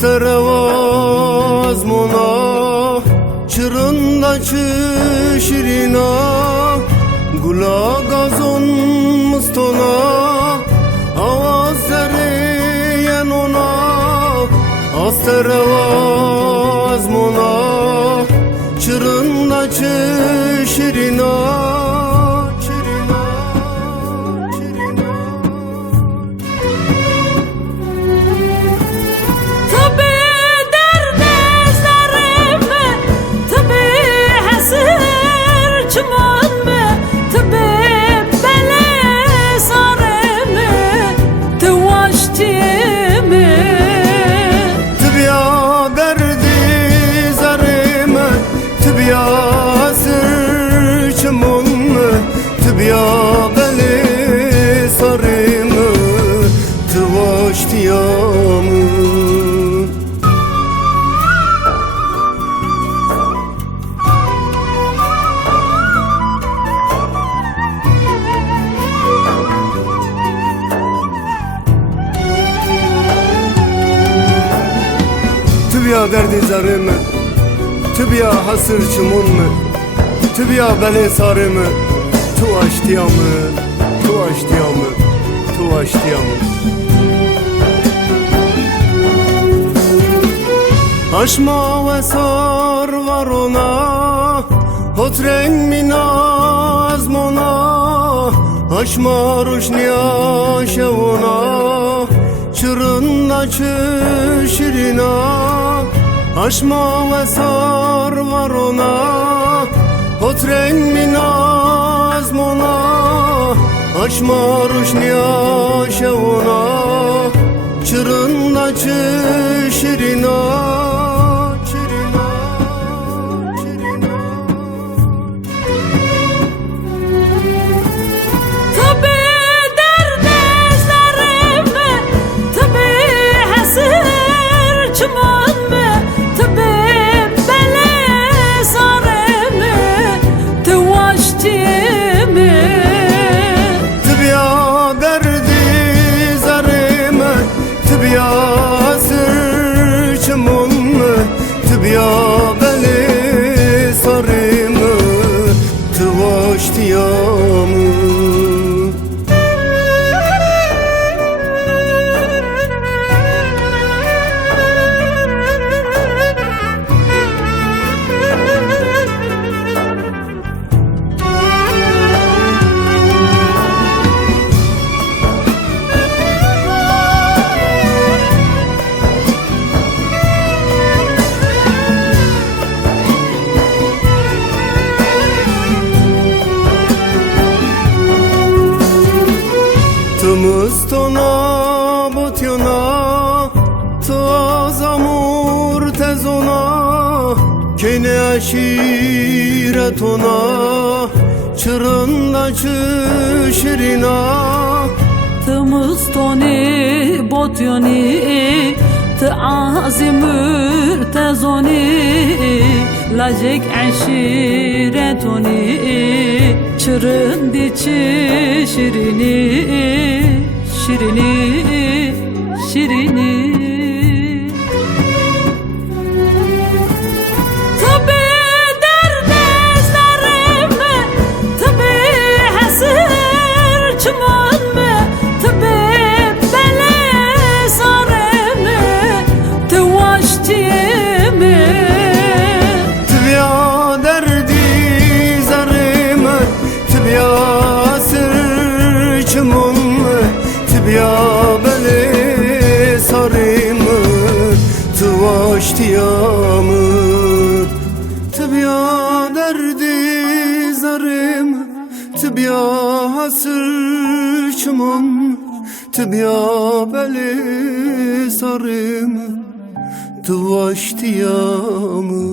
Asterevaz mona çırında çişirina Gula gazon mustona Avaz zeriyen ona Asterevaz mona çırında çişirina Ya beni sarımı tıvaştiyamı Tübya derdi zarımı Tübya hasır çumunmu Tübya beni sarımı Tuvaştiyamı, tuvaştiyamı, tuvaştiyamı Aşma ve sar var ona Hot renk minaz mona Aşma ruşniya şevona Çırında çişirina Aşma ve sar var ona Hot renk minaz mona Aşma ruşniya şevona Çırında çişirina Ya beni sarımı tıvaştiyamı Tımıstona botyona Tazamur tezona Kene aşiret ona Çırında çişirina Tımıstoni botyoni Tazamur tezoni Lacek aşiretoni Çırındı çişirini Şirini, şirini Tabi derdizlerimi Tabi hasır çumanımı Tabi beli sarımı Tıvaştiyemi Tübya derdi zarımı Tübya hasır çumanımı Tübya beni sarımı tıvaştiyamı Tübya derdi zarımı Tübya hasır çumanımı Tübya beni sarımı tıvaştiyamı